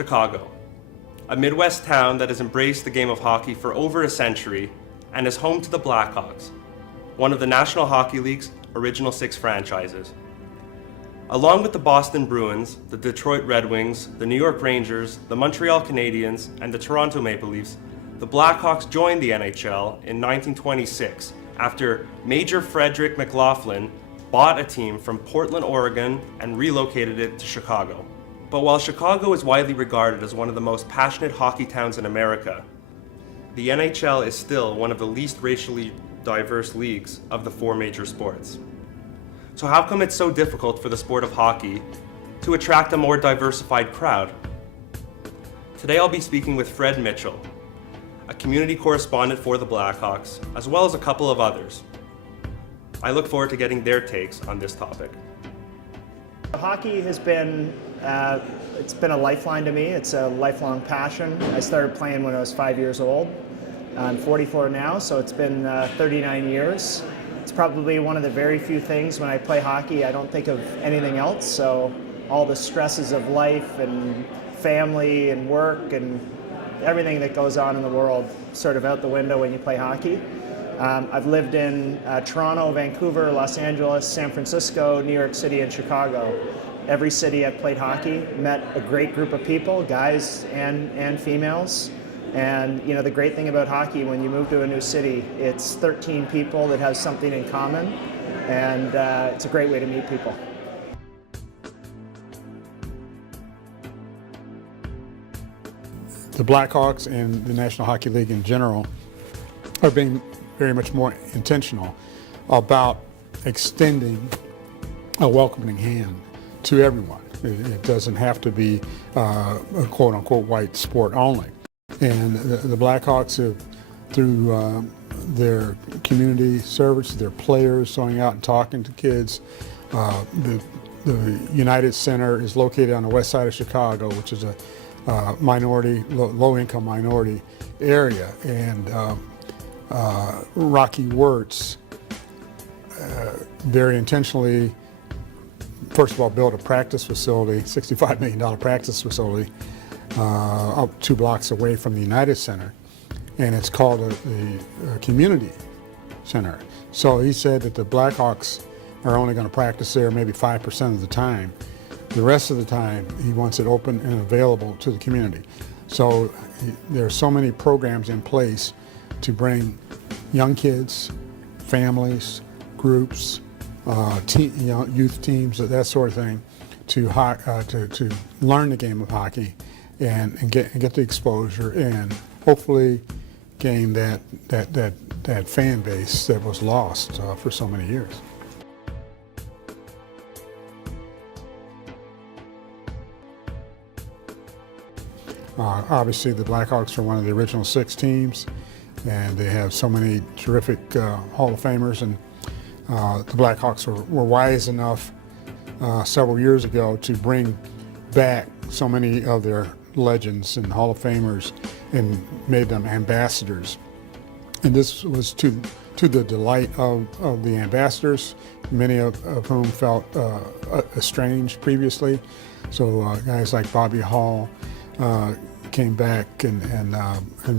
Chicago, a Midwest town that has embraced the game of hockey for over a century and is home to the Blackhawks, one of the National Hockey League's original 6 franchises. Along with the Boston Bruins, the Detroit Red Wings, the New York Rangers, the Montreal Canadiens, and the Toronto Maple Leafs, the Blackhawks joined the NHL in 1926 after Major Frederick McLaughlin bought a team from Portland, Oregon and relocated it to Chicago. But while Chicago is widely regarded as one of the most passionate hockey towns in America, the NHL is still one of the least racially diverse leagues of the 4 major sports. So how come it's so difficult for the sport of hockey to attract a more diversified crowd? Today I'll be speaking with Fred Mitchell, a community correspondent for the Blackhawks, as well as a couple of others. I look forward to getting their takes on this topic. Hockey has been, it's been a lifeline to me. It's a lifelong passion. I started playing when I was 5 years old. I'm 44 now, so it's been 39 years. It's probably one of the very few things when I play hockey I don't think of anything else. So all the stresses of life and family and work and everything that goes on in the world sort of out the window when you play hockey. I've lived in Toronto, Vancouver, Los Angeles, San Francisco, New York City, and Chicago. Every city I've played hockey, met a great group of people, guys and females. And you know, the great thing about hockey, when you move to a new city, it's 13 people that have something in common, and it's a great way to meet people. The Blackhawks and the National Hockey League in general are being very much more intentional about extending a welcoming hand to everyone. It doesn't have to be a quote-unquote white sport only. And the Blackhawks have, through their community service, their players going out and talking to kids. The United Center is located on the west side of Chicago, which is a minority, low-income minority area. And Rocky Wirtz very intentionally, first of all, built a practice facility, $65 million practice facility, up 2 blocks away from the United Center, and it's called the Community Center. So he said that the Blackhawks are only going to practice there maybe 5% of the time. The rest of the time, he wants it open and available to the community. So there are so many programs in place to bring young kids, families, groups, youth teams, that sort of thing, to learn the game of hockey and get the exposure and hopefully gain that fan base that was lost for so many years. Obviously, the Blackhawks are one of the original 6 teams, and they have so many terrific Hall of Famers. And the Blackhawks were wise enough several years ago to bring back so many of their legends and Hall of Famers and made them ambassadors. And this was to the delight of the ambassadors, many of whom felt estranged previously. So guys like Bobby Hall came back and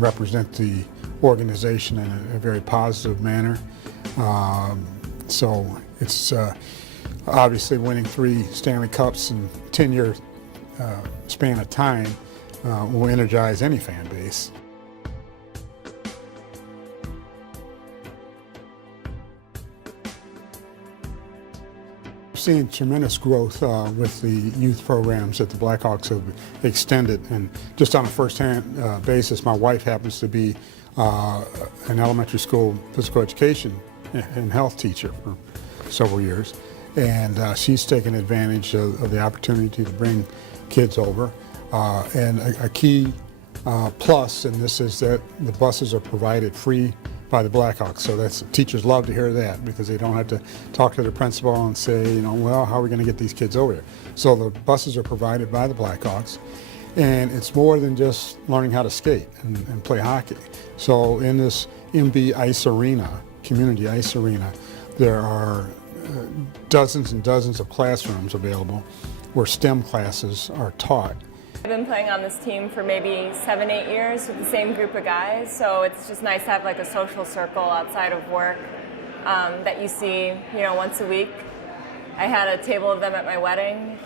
represent the organization in a very positive manner. So it's obviously winning 3 Stanley Cups in 10-year span of time will energize any fan base. Seeing tremendous growth with the youth programs that the Blackhawks have extended, and just on a first-hand basis, my wife happens to be an elementary school physical education and health teacher for several years, and she's taken advantage of the opportunity to bring kids over. And a key plus in this is that the buses are provided free by the Blackhawks. So teachers love to hear that, because they don't have to talk to the principal and say, you know, well, how are we going to get these kids over here? So the buses are provided by the Blackhawks, and it's more than just learning how to skate and play hockey. So in this MB Ice Arena, community ice arena, there are dozens and dozens of classrooms available where STEM classes are taught. I've been playing on this team for maybe 7, 8 years with the same group of guys, so it's just nice to have like a social circle outside of work that you see, once a week. I had a table of them at my wedding,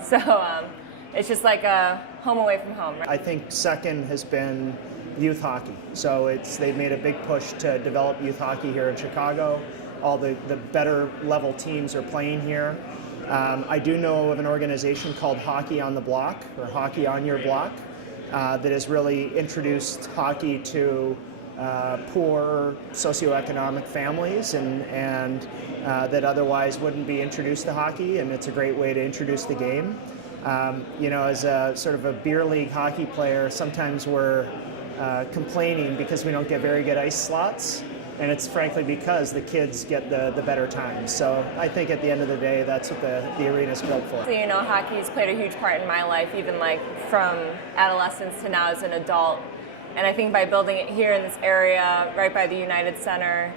so it's just like a home away from home. Right? I think second has been youth hockey. So they've made a big push to develop youth hockey here in Chicago. All the better level teams are playing here. I do know of an organization called Hockey on the Block, or Hockey on Your Block, that has really introduced hockey to poor socioeconomic families and that otherwise wouldn't be introduced to hockey, and it's a great way to introduce the game. As a sort of a beer league hockey player, sometimes we're complaining because we don't get very good ice slots, and it's frankly because the kids get the better times. So I think at the end of the day, that's what the arena is built for. So, hockey's played a huge part in my life, even like from adolescence to now as an adult. And I think by building it here in this area, right by the United Center,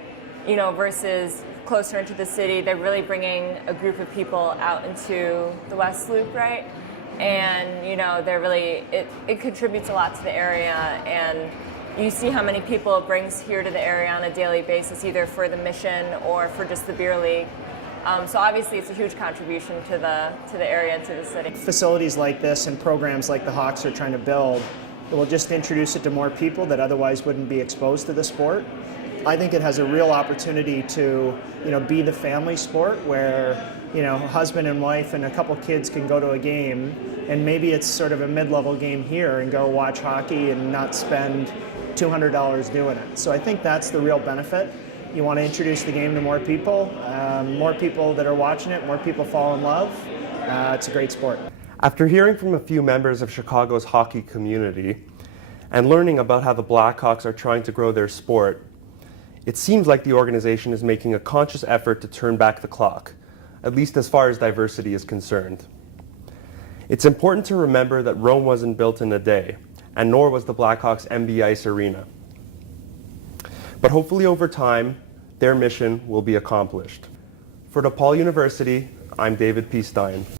versus closer into the city, they're really bringing a group of people out into the West Loop, right? And, they're really, it contributes a lot to the area, and you see how many people it brings here to the area on a daily basis, either for the mission or for just the beer league. So obviously it's a huge contribution to the area and to the city. Facilities like this and programs like the Hawks are trying to build, it will just introduce it to more people that otherwise wouldn't be exposed to the sport. I think it has a real opportunity to, be the family sport where, husband and wife and a couple kids can go to a game, and maybe it's sort of a mid-level game here and go watch hockey and not spend $200 doing it. So I think that's the real benefit. You want to introduce the game to more people that are watching it, more people fall in love. It's a great sport. After hearing from a few members of Chicago's hockey community and learning about how the Blackhawks are trying to grow their sport, it seems like the organization is making a conscious effort to turn back the clock, at least as far as diversity is concerned. It's important to remember that Rome wasn't built in a day, and nor was the Blackhawks MB Ice Arena. But hopefully over time, their mission will be accomplished. For DePaul University, I'm David P. Stein.